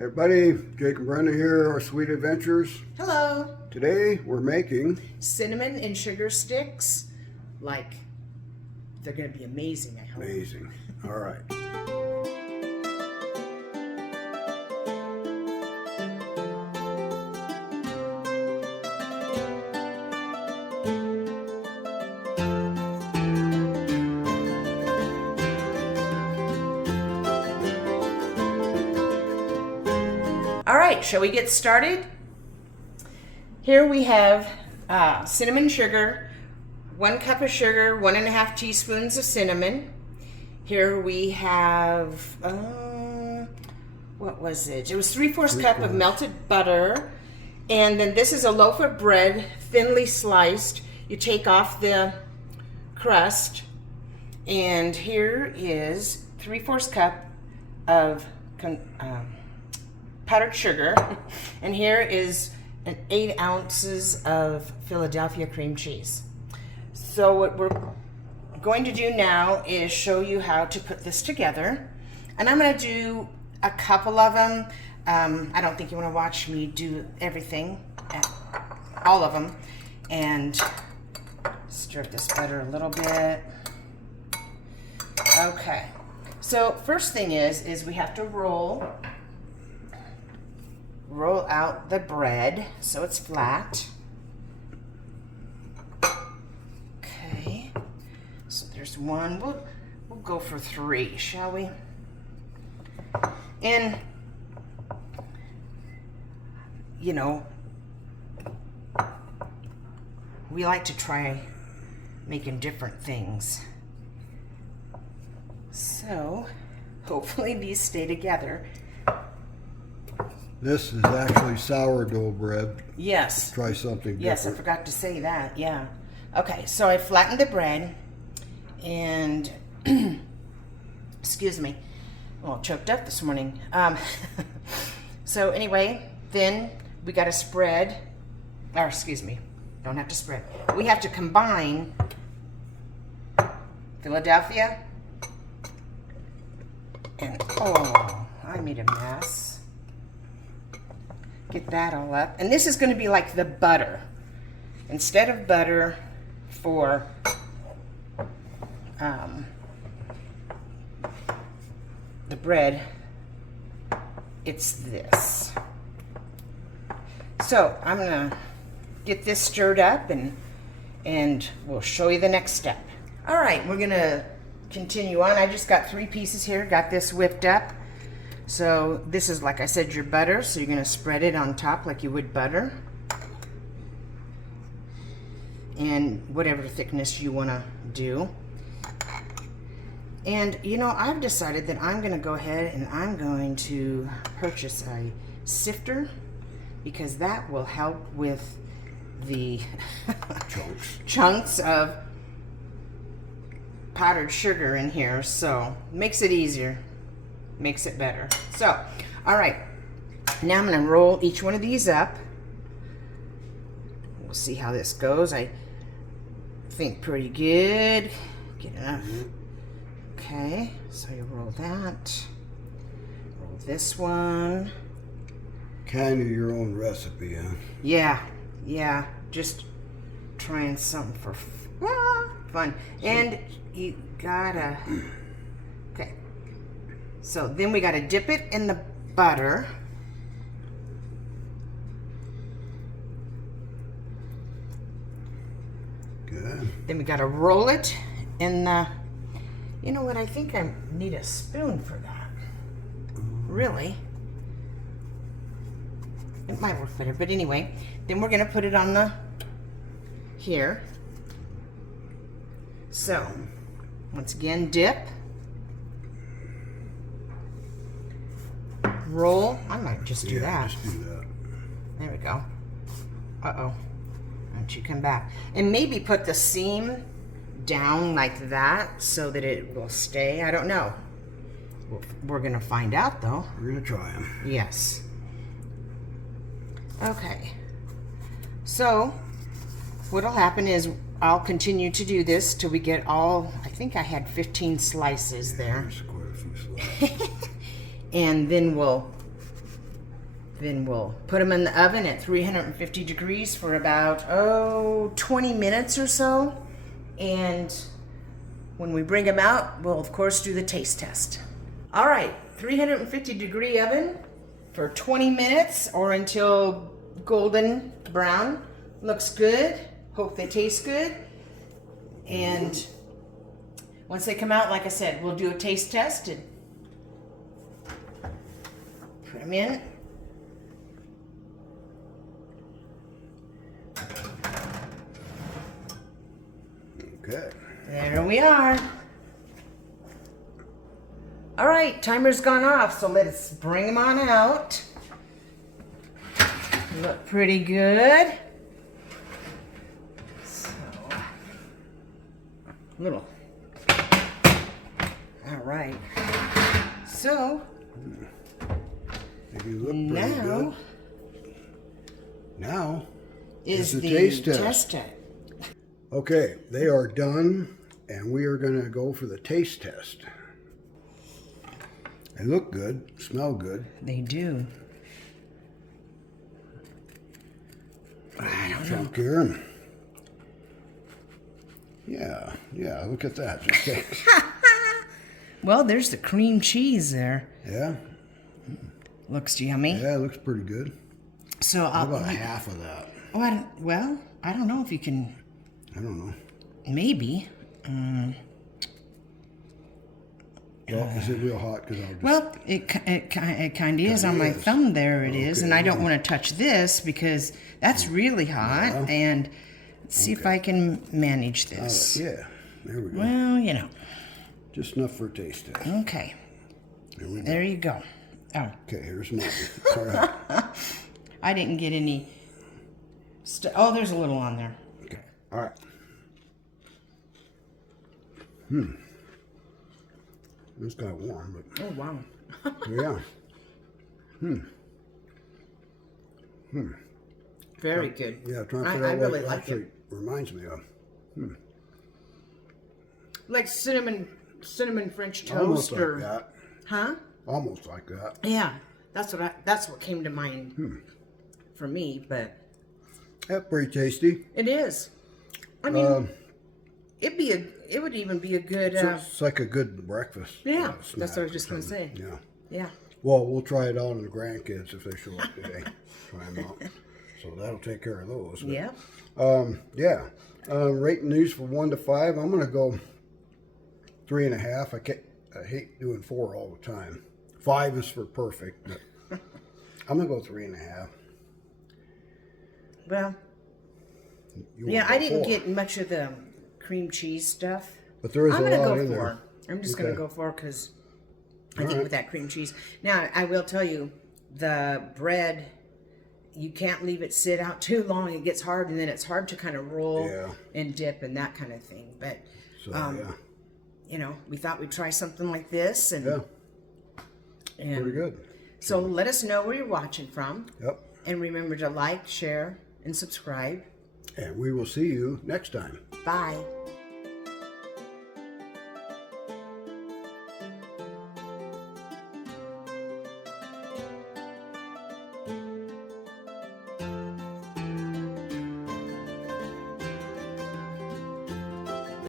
Everybody, Jake and Brenda here, our Sweet Adventures. Hello. Today we're making Cinnamon and sugar sticks. Like, they're going to be amazing, I hope. amazing. All right. All right, shall we get started? Here we have cinnamon sugar, 1 cup of sugar, 1.5 teaspoons of cinnamon. Here we have, what was it? It was 3/4 cup of melted butter. And then this is a loaf of bread, thinly sliced. You take off the crust. And here is 3/4 cup of powdered sugar, and here is 8 ounces of Philadelphia cream cheese. So what we're going to do now is show you how to put this together, and I'm going to do a couple of them. I don't think you want to watch me do everything, all of them, and stir this butter a little bit. Okay, so first thing is we have to roll out the bread so it's flat. Okay, so there's one. We'll go for 3, shall we? And you know, we like to try making different things. So hopefully these stay together. This is actually sourdough bread. Yes. Try something different. Yes, I forgot to say that, yeah. Okay, so I flattened the bread and, excuse me, well, choked up this morning. So anyway, then we got to spread, or excuse me, don't have to spread. We have to combine Philadelphia and, oh, I made a mess. Get that all up. And this is going to be like the butter. Instead of butter for the bread, it's this. So I'm going to get this stirred up and we'll show you the next step. All right, we're going to continue on. I just got 3 pieces here, got this whipped up. So this is, like I said, your butter, so you're going to spread it on top like you would butter. And whatever thickness you want to do. And, you know, I've decided that I'm going to go ahead and I'm going to purchase a sifter because that will help with the chunks of powdered sugar in here. So it makes it easier. Makes it better. So, all right, now I'm going to roll each one of these up. We'll see how this goes. I think pretty good. Get enough. Okay, so you roll that. Roll this one. Kind of your own recipe, huh? Yeah, just trying something for fun. And you gotta, okay. So then we got to dip it in the butter. Good. Then we got to roll it in the, you know what, I think I need a spoon for that. Really. It might work better, but anyway. Then we're going to put it on the, here. So, once again, dip. Roll. I might just do that. Just do that. There we go. Uh-oh. Don't you come back. And maybe put the seam down like that so that it will stay. I don't know. We're going to find out, though. We're going to try them. Yes. Okay. So, what'll happen is I'll continue to do this till we get all, I think I had 15 slices there. There's quite a few slices. And then we'll Then we'll put them in the oven at 350 degrees for about, 20 minutes or so. And when we bring them out, we'll of course do the taste test. All right, 350 degree oven for 20 minutes or until golden brown. Looks good. Hope they taste good. And once they come out, like I said, we'll do a taste test and put them in. Okay. There we are. All right, timer's gone off, so let's bring them on out. Look pretty good. So, little. All right. So, They look pretty good. Now is the the taste test. test. Okay, they are done, and we are going to go for the taste test. They look good, smell good. They do. I don't know. Here. Yeah, look at that. Well, there's the cream cheese there. Yeah, Looks yummy. yeah, it looks pretty good. So How I'll about half of that? Oh, I don't know if you can. I don't know. Maybe. Well, is it real hot? Because I'll just... Well, it kind of is on my is. thumb. There it is, Okay. and I don't want to touch this because that's really hot. Yeah. And let's see if I can manage this. yeah, there we go. Well, you know. Just enough for a taste test. Okay. There we go. There you go. Oh, Okay, here's mine. All right. I didn't get any. Oh, there's a little on there. Okay. All right. It's got warm, but Oh wow. yeah. Very good. Yeah, trying to I figure out really what it like actually it. reminds me of. Like cinnamon French toast Almost or like that. huh? Almost like that. Yeah, that's what came to mind for me. But Yeah, pretty tasty. it is. I mean, it would even be a good. It's like a good breakfast. Yeah, snack that's what I was or just gonna something. say. Yeah. Yeah. Well, we'll try it out on the grandkids if they show up today. Try them out. So that'll take care of those. But, Yeah. Rating these from 1 to 5. I'm gonna go 3.5. I hate doing 4 all the time. 5 is for perfect, but I'm gonna go 3.5. Well, You yeah, wanna I go didn't 4. get much of the cream cheese stuff. But there is I'm a gonna lot go in 4. there. I'm just gonna Okay. go 4 because I All think right. with that cream cheese. Now, I will tell you, the bread, you can't leave it sit out too long. It gets hard, and then it's hard to kind of roll Yeah. and dip and that kind of thing. But, So yeah, you know, we thought we'd try something like this. And, yeah, and pretty good. So let us know where you're watching from. Yep. And remember to like, share, and subscribe. And we will see you next time. Bye.